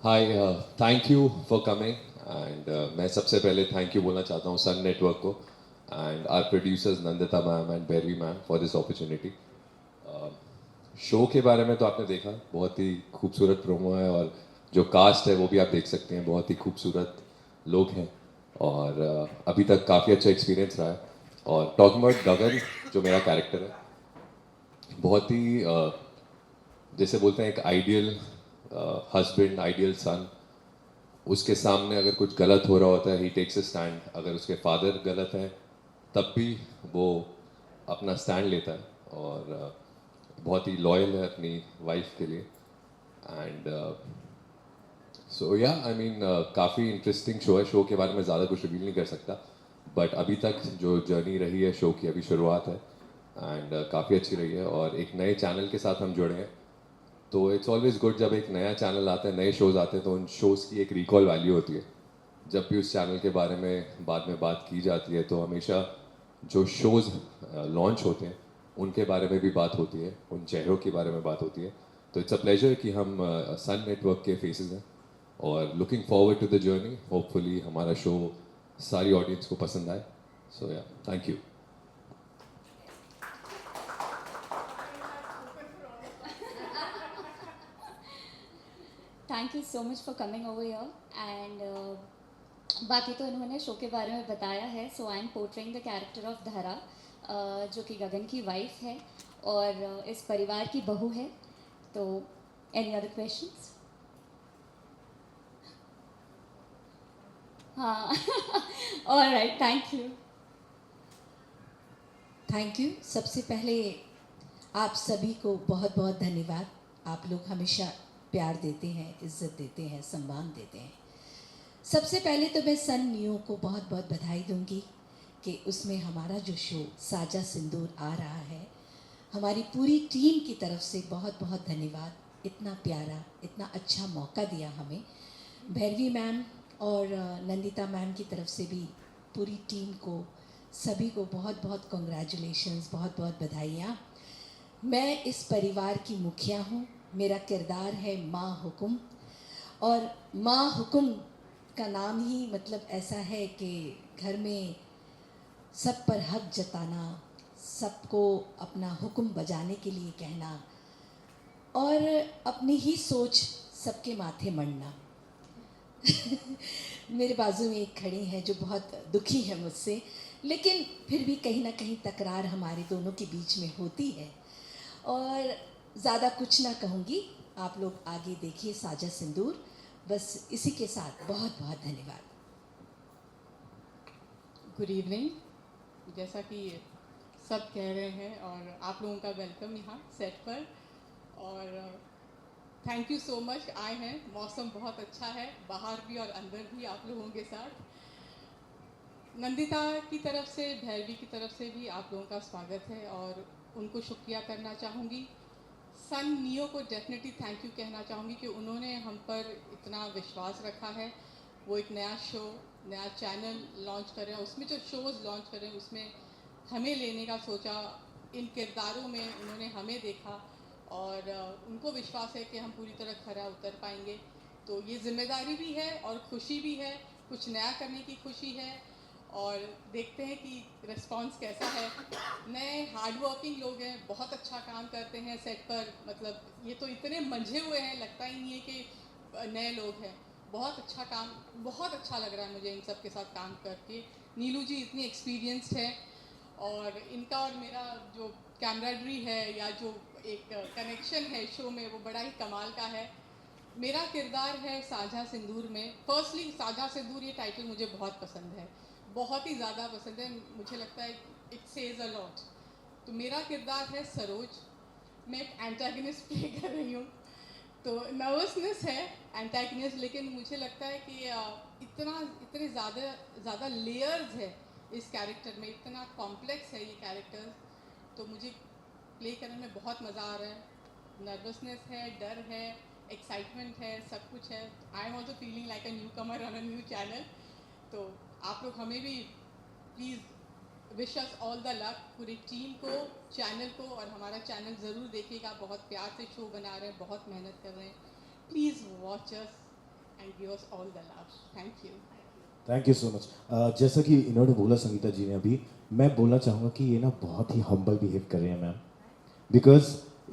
Hi, thank you for coming and मैं सबसे पहले थैंक यू बोलना चाहता हूँ सन नेटवर्क को and our producers Nandita ma'am and Bairavi ma'am for this opportunity. Show के बारे में तो आपने देखा, बहुत ही खूबसूरत प्रोमो है और जो कास्ट है वो भी आप देख सकते हैं, बहुत ही खूबसूरत लोग हैं और अभी तक काफ़ी अच्छा एक्सपीरियंस रहा है। और टॉकिंग अबाउट गगन, जो मेरा कैरेक्टर है, बहुत ही जैसे बोलते हैं एक आइडियल हस्बैंड, आइडियल सन। उसके सामने अगर कुछ गलत हो रहा होता है, ही टेक्स अ स्टैंड। अगर उसके फादर गलत है तब भी वो अपना स्टैंड लेता है और बहुत ही लॉयल है अपनी वाइफ के लिए। एंड सो या आई मीन काफ़ी इंटरेस्टिंग शो है। शो के बारे में ज़्यादा कुछ रिवील नहीं कर सकता, बट अभी तक जो जर्नी रही है शो की, अभी शुरुआत है एंड काफ़ी अच्छी रही है। और एक नए चैनल के साथ हम जुड़े हैं, तो इट्स ऑलवेज गुड जब एक नया चैनल आता है, नए शोज़ आते हैं, तो उन शोज़ की एक रिकॉल वैल्यू होती है। जब भी उस चैनल के बारे में बाद में बात की जाती है तो हमेशा जो शोज़ लॉन्च होते हैं उनके बारे में भी बात होती है, उन चेहरों के बारे में बात होती है। तो इट्स अ प्लेजर कि हम सन नेटवर्क के फेसेस हैं और looking forward to the journey. Hopefully हमारा शो सारी ऑडियंस को पसंद आए। So yeah, thank you. Thank you so much for coming over here and बाकी तो इन्होंने शो के बारे में बताया है। So I am portraying the character of Dhara, जो कि गगन की वाइफ है और इस परिवार की बहू है। तो एनी अदर क्वेश्चंस? हाँ। Alright, thank you. Thank you. सबसे पहले आप सभी को बहुत बहुत धन्यवाद। आप लोग हमेशा प्यार देते हैं, इज्जत देते हैं, सम्मान देते हैं। सबसे पहले तो मैं सन न्यू को बहुत बहुत बधाई दूंगी कि उसमें हमारा जो शो साजा सिंदूर आ रहा है। हमारी पूरी टीम की तरफ से बहुत बहुत धन्यवाद। इतना प्यारा, इतना अच्छा मौका दिया हमें। भैरवी मैम और नंदिता मैम की तरफ से भी पूरी टीम को, सभी को बहुत बहुत कॉन्ग्रेचुलेशंस, बहुत बहुत बधाइयाँ। मैं इस परिवार की मुखिया हूँ। मेरा किरदार है माँ हुकुम। और माँ हुकुम का नाम ही मतलब ऐसा है कि घर में सब पर हक जताना, सबको अपना हुक्म बजाने के लिए कहना और अपनी ही सोच सबके माथे मढ़ना। मेरे बाजू में एक खड़ी हैं जो बहुत दुखी है मुझसे, लेकिन फिर भी कहीं ना कहीं तकरार हमारे दोनों के बीच में होती है। और ज़्यादा कुछ ना कहूँगी, आप लोग आगे देखिए साजा सिंदूर। बस इसी के साथ बहुत बहुत धन्यवाद। Good evening. जैसा कि सब कह रहे हैं और आप लोगों का वेलकम यहाँ सेट पर। और थैंक यू सो मच आए हैं। मौसम बहुत अच्छा है, बाहर भी और अंदर भी आप लोगों के साथ। नंदिता की तरफ से, भैरवी की तरफ से भी आप लोगों का स्वागत है और उनको शुक्रिया करना चाहूँगी। सन नियो को डेफिनेटली थैंक यू कहना चाहूँगी कि उन्होंने हम पर इतना विश्वास रखा है। वो एक नया शो, नया चैनल लॉन्च कर रहे हैं, उसमें जो शोज़ लॉन्च कर रहे हैं उसमें हमें लेने का सोचा। इन किरदारों में उन्होंने हमें देखा और उनको विश्वास है कि हम पूरी तरह खरा उतर पाएंगे। तो ये जिम्मेदारी भी है और खुशी भी है, कुछ नया करने की खुशी है। और देखते हैं कि रिस्पांस कैसा है। नए हार्ड वर्किंग लोग हैं, बहुत अच्छा काम करते हैं सेट पर। मतलब ये तो इतने मंझे हुए हैं, लगता ही नहीं है कि नए लोग हैं। बहुत अच्छा काम, बहुत अच्छा लग रहा है मुझे इन सब के साथ काम करके। नीलू जी इतनी एक्सपीरियंस्ड है और इनका और मेरा जो कैमराडरी है या जो एक कनेक्शन है शो में, वो बड़ा ही कमाल का है। मेरा किरदार है साझा सिंदूर में। फर्स्टली साझा सिंदूर ये टाइटल मुझे बहुत पसंद है, बहुत ही ज़्यादा पसंद है। मुझे लगता है इट सेज अ लॉट। तो मेरा किरदार है सरोज। मैं एक एंटागनिस्ट प्ले कर रही हूँ। तो नर्वसनेस है एंटागनिस्ट, लेकिन मुझे लगता है कि इतने ज़्यादा ज़्यादा लेयर्स है इस कैरेक्टर में, इतना कॉम्प्लेक्स है ये कैरेक्टर। तो मुझे प्ले करने में बहुत मज़ा आ रहा है। नर्वसनेस है, डर है, एक्साइटमेंट है, सब कुछ है। I am also feeling like a new Qamar on a new channel. तो आप लोग हमें भी please wish us all the luck, पूरी टीम को, चैनल को। और हमारा चैनल ज़रूर देखिएगा, बहुत प्यार से शो बना रहे हैं, बहुत मेहनत कर रहे हैं। Please watch us. and give us all the love. Thank you. Thank you so much. जैसा कि इन्होंने बोला संगीता जी ने अभी, मैं बोलना चाहूँगा कि ये ना बहुत ही हम्बल बिहेव कर रहे हैं मैम, बिकॉज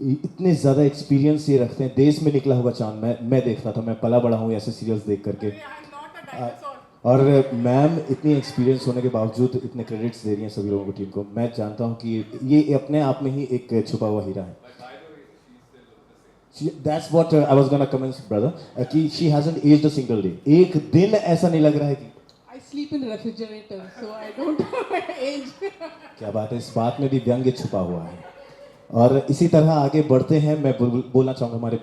इतने ज़्यादा एक्सपीरियंस ये रखते हैं। देश में निकला हुआ चांद मैं देख रहा था, मैं पला बड़ा हूँ ऐसे सीरियल्स देख करके, I'm not a dinosaur. और मैम इतनी एक्सपीरियंस होने के बावजूद इतने क्रेडिट्स दे रही हैं सभी लोगों को, टीम को। मैं जानता हूँ कि ये अपने आप में ही एक छुपा हुआ हीरा है। That's what I was gonna comment, brother, कि she hasn't aged a single day. एक दिन ऐसा नहीं लग रहा है कि I sleep in refrigerator, so I don't age. क्या बात है, इस बात में भी व्यंग्य छुपा हुआ है। और इसी तरह आगे बढ़ते हैं। मैं बोलना चाहूँगा हमारे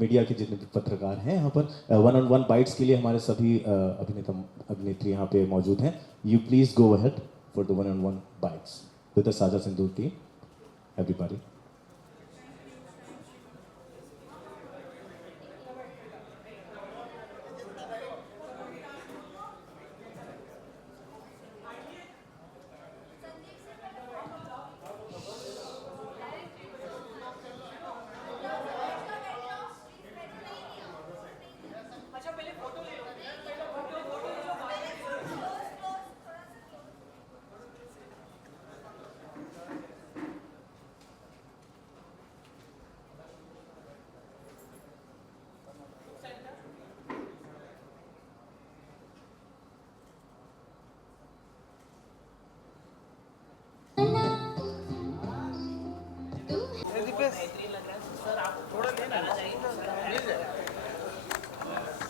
मीडिया के जितने भी पत्रकार हैं यहाँ पर, 1-on-1 बाइट्स के लिए हमारे सभी अभिनेता अभिनेत्री यहाँ पे मौजूद हैं। You please go ahead for the 1-on-1 bytes with the Saja Sindhu team, everybody.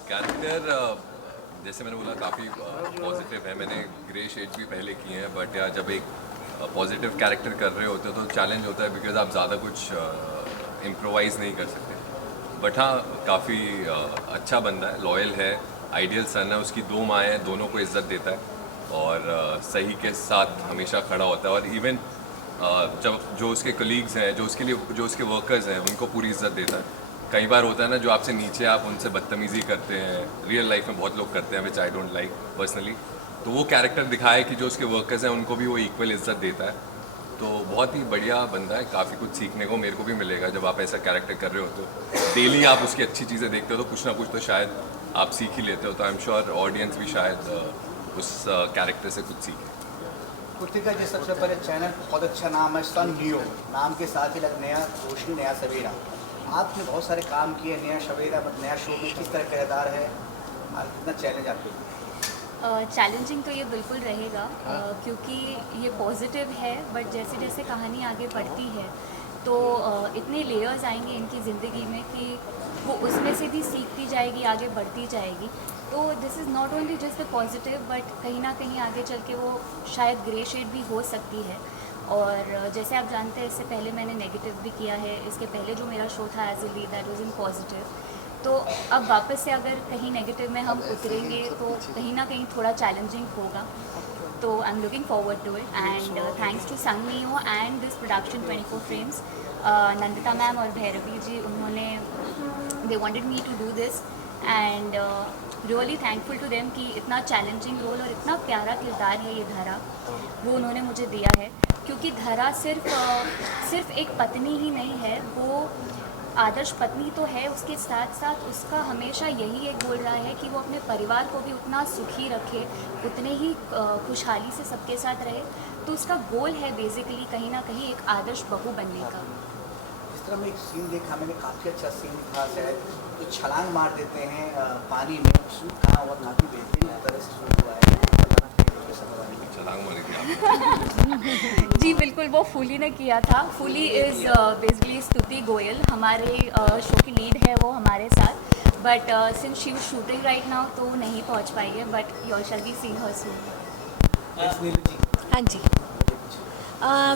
Character जैसे मैंने बोला काफ़ी पॉजिटिव है। मैंने ग्रे शेड भी पहले किए हैं, बट यार जब एक पॉजिटिव कैरेक्टर कर रहे होते हो तो चैलेंज होता है, बिकॉज आप ज़्यादा कुछ इम्प्रोवाइज़ नहीं कर सकते। बट हाँ, काफ़ी अच्छा बंदा है, लॉयल है, आइडियल सन है, उसकी 2 माएँ हैं, दोनों को इज्जत देता है और सही के साथ हमेशा खड़ा होता है। और इवन जब जो उसके कलीग्स हैं, जो उसके वर्कर्स हैं, उनको पूरी इज्जत देता है। कई बार होता है ना, जो आपसे नीचे आप उनसे बदतमीज़ी करते हैं, रियल लाइफ में बहुत लोग करते हैं, विच आई डोंट लाइक पर्सनली। तो वो कैरेक्टर दिखाया है कि जो उसके वर्कर्स हैं उनको भी वो इक्वल इज्जत देता है। तो बहुत ही बढ़िया बंदा है, काफ़ी कुछ सीखने को मेरे को भी मिलेगा जब आप ऐसा कैरेक्टर कर रहे होते हो। डेली आप उसकी अच्छी चीज़ें देखते हो तो कुछ ना कुछ तो शायद आप सीख ही लेते हो। तो आई एम श्योर ऑडियंस भी शायद उस कैरेक्टर से कुछ सीखे। कृतिका जी, सबसे पहले चैनल बहुत अच्छा नाम है, सन लियो नाम के साथ ही लग नया रोशनी, नया सवेरा। आपने बहुत सारे काम किए, नया सवेरा नया शो में किस तरह किरदार है, और कितना चैलेंज आपके लिए? चैलेंजिंग तो ये बिल्कुल रहेगा, क्योंकि ये पॉजिटिव है, बट जैसे जैसे कहानी आगे बढ़ती है तो इतने लेयर्स आएंगे इनकी ज़िंदगी में कि वो उसमें से भी सीखती जाएगी, आगे बढ़ती जाएगी। तो this is not only just the positive, but कहीं ना कहीं आगे चल के वो शायद ग्रे शेड भी हो सकती है। और जैसे आप जानते हैं, इससे पहले मैंने नेगेटिव भी किया है, इसके पहले जो मेरा शो था as a lead, that was in positive. तो अब वापस से अगर कहीं नेगेटिव में हम उतरेंगे तो कहीं ना कहीं थोड़ा चैलेंजिंग होगा। तो I am looking forward to it, and thanks to Sun Neo and this production 24 frames, Nandita ma'am और भैरवी जी, उन्होंने they wanted me to do this, and really thankful to them कि इतना चैलेंजिंग रोल और इतना प्यारा किरदार है ये धरा, वो उन्होंने मुझे दिया है। क्योंकि धरा सिर्फ एक पत्नी ही नहीं है, वो आदर्श पत्नी तो है, उसके साथ साथ उसका हमेशा यही एक गोल रहा है कि वो अपने परिवार को भी उतना सुखी रखे, उतने ही खुशहाली से सबके साथ रहे। तो उसका गोल है बेसिकली कहीं ना कहीं एक आदर्श बहू बनने का। इस तरह में एक सीन देखा मैंने, काफ़ी अच्छा सीन था शायद, तो छलांग मार देते हैं पानी में, शूट कहाँ हुआ, काफ़ी बेहतरीन तरह से शूट हुआ है। छलांग मारी थी आपने? जी बिल्कुल, वो फूली ने किया था। फूली इज़ बेसिकली स्तुति गोयल, हमारे शो की लीड है वो हमारे साथ, but since she was shooting right now तो वो नहीं पहुंच पाई है, but you all shall be seeing her soon. हाँ जी,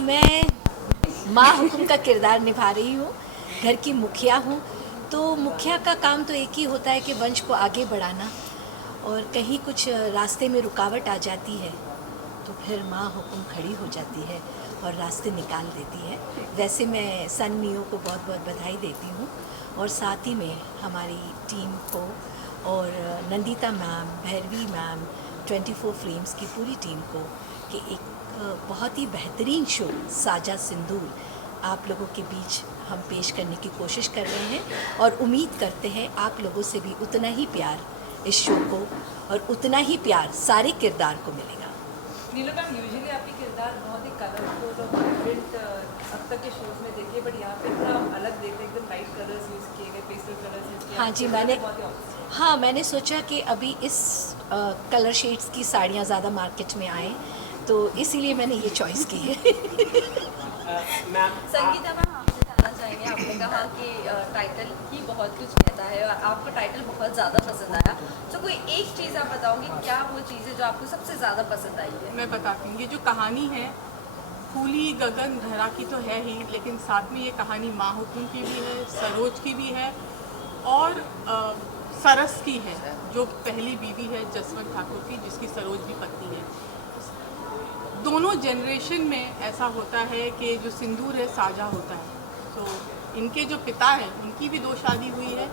मैं माँ हुकुम का किरदार निभा रही हूँ, घर की मुखिया हूँ। तो मुखिया का काम तो एक ही होता है कि वंश को आगे बढ़ाना, और कहीं कुछ रास्ते में रुकावट आ जाती है तो फिर माँ हुकुम खड़ी हो जाती है और रास्ते निकाल देती है। वैसे मैं सन नियो को बहुत बहुत बधाई देती हूँ, और साथ ही में हमारी टीम को और Nandita ma'am, Bhairavi ma'am, 24 frames की पूरी टीम को कि एक बहुत ही बेहतरीन शो साजा सिंदूर आप लोगों के बीच हम पेश करने की कोशिश कर रहे हैं, और उम्मीद करते हैं आप लोगों से भी उतना ही प्यार इस शो को, और उतना ही प्यार सारे किरदार को मिलेगा। नीलू मैम, यूजुअली आपकी किरदार बहुत ही कलरफुल और वाइब्रेंट अब तक के शोज में देखिए, बट यहाँ पे थोड़ा अलग देख रहे हैं, एकदम लाइट कलर्स यूज़ किए गए, पेस्टल कलर्स यूज़ किए। हाँ जी, मैंने सोचा कि अभी इस कलर शेड्स की साड़ियाँ ज़्यादा मार्केट में आए, तो इसीलिए मैंने ये चॉइस की है। संगीता मैम, आपसे जानना चाहेंगे, आपने कहा कि टाइटल ही बहुत कुछ कहता है और आपको टाइटल बहुत ज़्यादा पसंद आया, तो कोई एक चीज़ आप बताओगे, क्या वो चीज़ है जो आपको सबसे ज़्यादा पसंद आई है? मैं बताती हूँ, ये जो कहानी है फूली गगन धरा की तो है ही, लेकिन साथ में ये कहानी माँ हुकुम की भी है, सरोज की भी है और सरस की है, जो पहली बीवी है जसवंत ठाकुर की, जिसकी सरोज भी पत्नी है। दोनों जनरेशन में ऐसा होता है कि जो सिंदूर है साझा होता है, तो इनके जो पिता हैं उनकी भी 2 शादी हुई है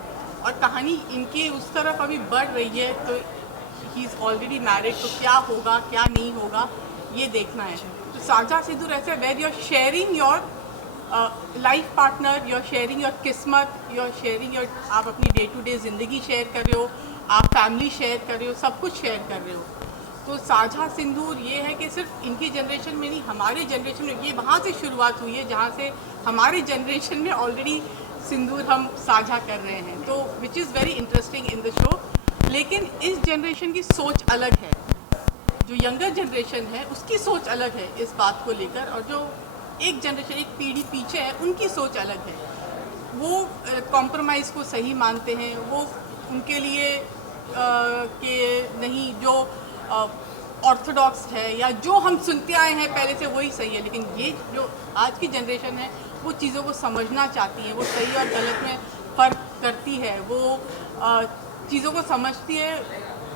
और कहानी इनके उस तरफ अभी बढ़ रही है, तो ही इज़ ऑलरेडी मैरिड, तो क्या होगा क्या नहीं होगा ये देखना है। तो साझा सिंदूर ऐसे where you are sharing your life partner, you are sharing your किस्मत, यू आर शेयरिंग योर, आप अपनी डे टू डे ज़िंदगी शेयर कर रहे हो, आप फैमिली शेयर कर रहे हो, सब कुछ शेयर कर रहे हो। तो साझा सिंदूर ये है कि सिर्फ इनकी जनरेशन में नहीं, हमारे जनरेशन में, ये वहाँ से शुरुआत हुई है जहाँ से हमारे जनरेशन में ऑलरेडी सिंदूर हम साझा कर रहे हैं, तो which is very interesting in the show. लेकिन इस जनरेशन की सोच अलग है, जो यंगर जनरेशन है उसकी सोच अलग है इस बात को लेकर, और जो एक जनरेशन, एक पीढ़ी पीछे है, उनकी सोच अलग है। वो कॉम्प्रोमाइज़ को सही मानते हैं, वो उनके लिए कि नहीं जो ऑर्थोडॉक्स है या जो हम सुनते आए हैं पहले से वही सही है, लेकिन ये जो आज की जनरेशन है वो चीज़ों को समझना चाहती है, वो सही और गलत में फ़र्क करती है, वो चीज़ों को समझती है।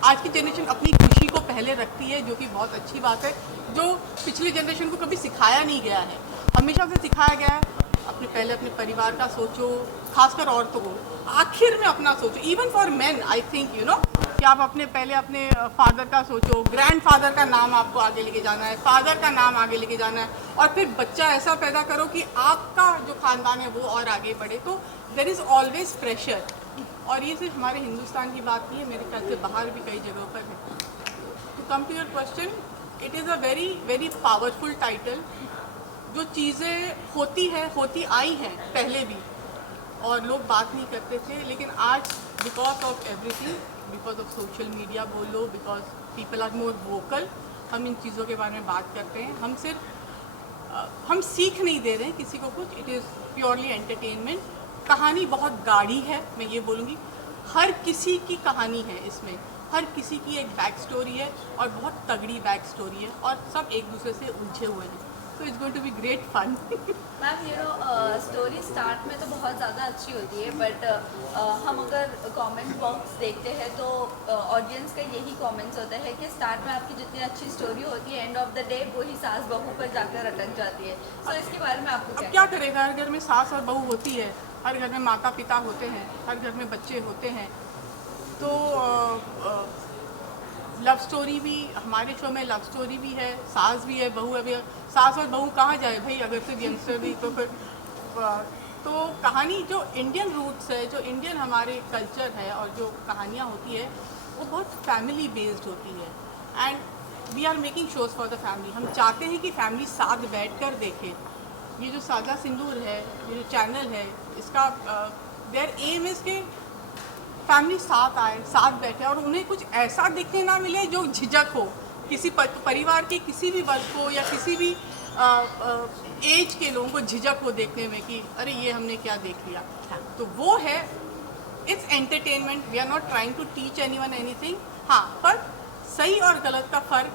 आज की जनरेशन अपनी खुशी को पहले रखती है, जो कि बहुत अच्छी बात है, जो पिछली जनरेशन को कभी सिखाया नहीं गया है। हमेशा से सिखाया गया है पहले अपने परिवार का सोचो, खासकर औरतों को, आखिर में अपना सोचो। Even for main I think you know कि आप पहले अपने फादर का सोचो, ग्रैंडफादर का नाम आपको आगे लेके जाना है, फादर का नाम आगे लेके जाना है, और फिर बच्चा ऐसा पैदा करो कि आपका जो खानदान है वो और आगे बढ़े। तो देयर इज़ ऑलवेज प्रेशर, और ये सिर्फ हमारे हिंदुस्तान की बात नहीं है, मेरे ख्याल से बाहर भी कई जगहों पर है। To come to your question, it is a very very powerful title. जो चीज़ें होती आई हैं पहले भी, और लोग बात नहीं करते थे, लेकिन आज because of everything, because of social media बोल लो, because people are more vocal, हम इन चीज़ों के बारे में बात करते हैं। हम सिर्फ हम सीख नहीं दे रहे हैं किसी को कुछ, इट इज़ प्योरली एंटरटेनमेंट। कहानी बहुत गाढ़ी है, मैं ये बोलूँगी, हर किसी की कहानी है इसमें, हर किसी की एक बैक स्टोरी है और बहुत तगड़ी बैक स्टोरी है, और सब एक दूसरे से उलझे हुए हैं। So it's going to be great fun. Ma'am, you know story start में तो बहुत ज़्यादा अच्छी होती है, बट हम अगर कमेंट बॉक्स देखते हैं तो ऑडियंस का यही कमेंट्स होता है कि स्टार्ट में आपकी जितनी अच्छी स्टोरी होती है, एंड ऑफ द डे वही सास बहू पर जाकर अटक जाती है। तो इसके बारे में आपको क्या करेगा, हर घर में सास और बहू होती है, हर घर में माता पिता होते हैं, हर घर में बच्चे होते हैं। तो लव स्टोरी भी, हमारे शो में लव स्टोरी भी है, सास भी है, बहू है भी। सास और बहू कहाँ जाए भाई, अगर सिर्फ यंगस्टर भी, तो फिर तो कहानी जो इंडियन रूट्स है, जो इंडियन हमारे कल्चर है, और जो कहानियाँ होती है वो बहुत फैमिली बेस्ड होती है, and we are making shows for the family. हम चाहते हैं कि फैमिली साथ बैठ कर देखे। ये जो साझा सिंदूर है, ये जो चैनल है, इसका देयर एम इज़ के फैमिली साथ आए, साथ बैठे, और उन्हें कुछ ऐसा दिखने ना मिले जो झिझक हो, किसी परिवार के किसी भी वर्ग को या किसी भी एज के लोगों को झिझक हो देखने में कि अरे ये हमने क्या देख लिया। तो वो है, it's entertainment. We are not trying to teach anyone anything. हाँ, पर सही और गलत का फ़र्क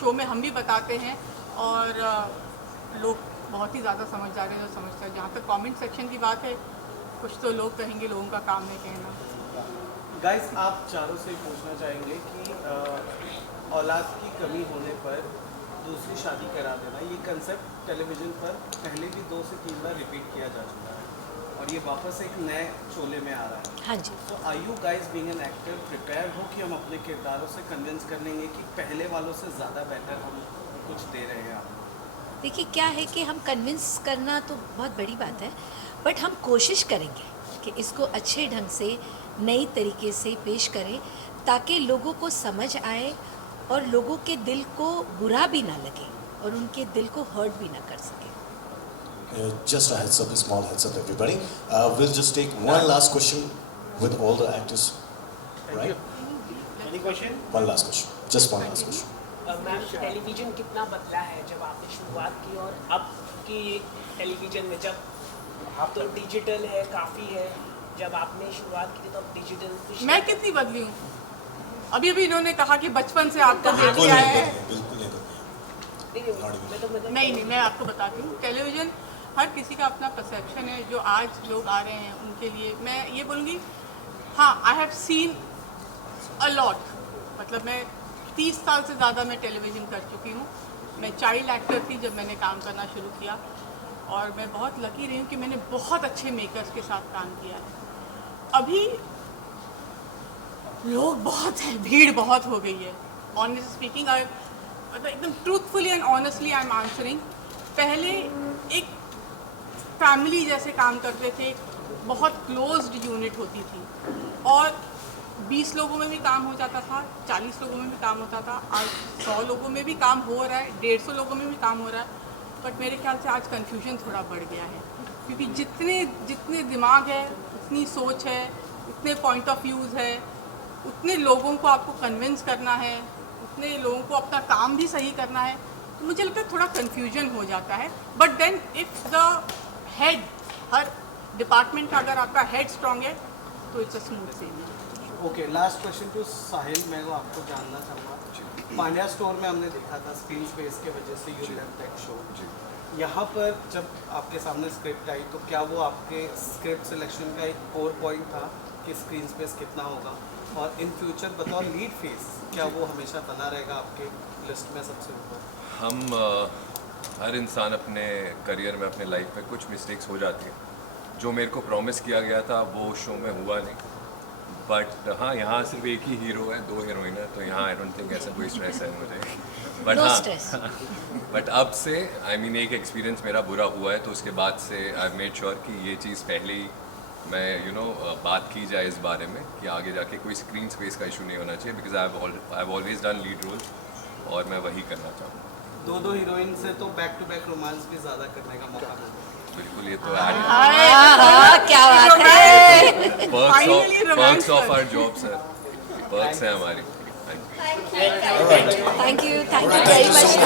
शो में हम भी बताते हैं, और लोग बहुत ही ज़्यादा समझदार हैं जो समझते हैं। जहाँ तक कमेंट सेक्शन की बात है, कुछ तो लोग कहेंगे, लोगों का काम है कहना। गाइस, आप चारों से पूछना चाहेंगे कि औलाद की कमी होने पर दूसरी शादी करा देना, ये कंसेप्ट टेलीविज़न पर पहले भी 2 से 3 बार रिपीट किया जा चुका है, और ये वापस एक नए शोले में आ रहा है। हाँ जी। तो are you guys being an actor prepare हो कि हम अपने किरदारों से कन्विंस कर लेंगे कि पहले वालों से ज़्यादा बेटर हम कुछ दे रहे हैं आपको? देखिए, क्या है कि हम कन्विंस करना तो बहुत बड़ी बात है, बट हम कोशिश करेंगे कि इसको अच्छे ढंग से नई तरीके से पेश करें ताकि लोगों को समझ आए और लोगों के दिल को बुरा भी ना लगे और उनके दिल को हर्ट भी ना कर सके। Just a heads up, a small heads up, everybody. We'll just take one last question with all the actors. Right? Any question? One last question. Just one last question. Ma'am television कितना बदला है जब आपने शुरुआत की और अब की टेलीविज़न में, जब अब तो डिजिटल है काफ़ी है, जब आपने शुरुआत की थी तो अब डिजिटल मैं कितनी बदली हूँ? अभी अभी इन्होंने कहा कि बचपन से आपका देख बिल्कुल लिया नहीं है। बदले, बिल्कुल नहीं बदले। नहीं, मैं आपको बताती हूँ, टेलीविज़न हर किसी का अपना परसेप्शन है। जो आज लोग आ रहे हैं उनके लिए मैं ये बोलूँगी, हाँ, I have seen a lot. मतलब मैं 30 साल से ज़्यादा मैं टेलीविज़न कर चुकी हूँ। मैं चाइल्ड एक्टर थी जब मैंने काम करना शुरू किया और मैं बहुत लकी रही हूँ कि मैंने बहुत अच्छे मेकर्स के साथ काम किया है। अभी लोग बहुत हैं, भीड़ बहुत हो गई है। ऑनेस्ट स्पीकिंग, मतलब एकदम truthfully and honestly I am answering. पहले एक फैमिली जैसे काम करते थे, बहुत क्लोज्ड यूनिट होती थी और 20 लोगों में भी काम हो जाता था, 40 लोगों में भी काम होता था। आज 100 लोगों में भी काम हो रहा है, 150 लोगों में भी काम हो रहा है। बट मेरे ख्याल से आज कन्फ्यूजन थोड़ा बढ़ गया है, क्योंकि जितने दिमाग है, उतनी सोच है, उतने पॉइंट ऑफ व्यूज़ है, उतने लोगों को आपको कन्विंस करना है, उतने लोगों को अपना काम भी सही करना है। तो मुझे लगता है थोड़ा कन्फ्यूजन हो जाता है। But then if the head, हर डिपार्टमेंट का अगर आपका हेड स्ट्रॉन्ग है तो it's a smooth sailing. Okay, last question to Sahil. मैं वो आपको जानना चाहूँगा, पांड्या स्टोर में हमने देखा था स्क्रीन स्पेस के वजह से यू लेफ्ट दैट शो। यहाँ पर जब आपके सामने स्क्रिप्ट आई तो क्या वो आपके स्क्रिप्ट सिलेक्शन का एक कोर पॉइंट था कि स्क्रीन स्पेस कितना होगा, और इन फ्यूचर बतौर लीड फेस क्या वो हमेशा बना रहेगा आपके लिस्ट में सबसे ऊपर? हर इंसान अपने करियर में, अपने लाइफ में कुछ मिस्टेक्स हो जाती हैं। जो मेरे को प्रॉमिस किया गया था वो शो में हुआ नहीं। बट हाँ, यहाँ सिर्फ एक ही हीरो है, 2 हीरोइन है, तो यहाँ आई डोंट थिंक ऐसा कोई स्ट्रेस है मुझे। बट No हाँ, stress. बट अब से एक एक्सपीरियंस मेरा बुरा हुआ है, तो उसके बाद से आई मेड श्योर कि ये चीज़ पहले ही मैं बात की जाए इस बारे में कि आगे जाके कोई स्क्रीन स्पेस का इशू नहीं होना चाहिए, because I have always done lead role और मैं वही करना चाहूँगा। 2 हीरोइन से तो बैक टू बैक रोमांस भी ज़्यादा करने का मौका मिलता है। बिल्कुल, ये तो क्या बात है। Perks of our job sir, perks है हमारी। Thank you very much.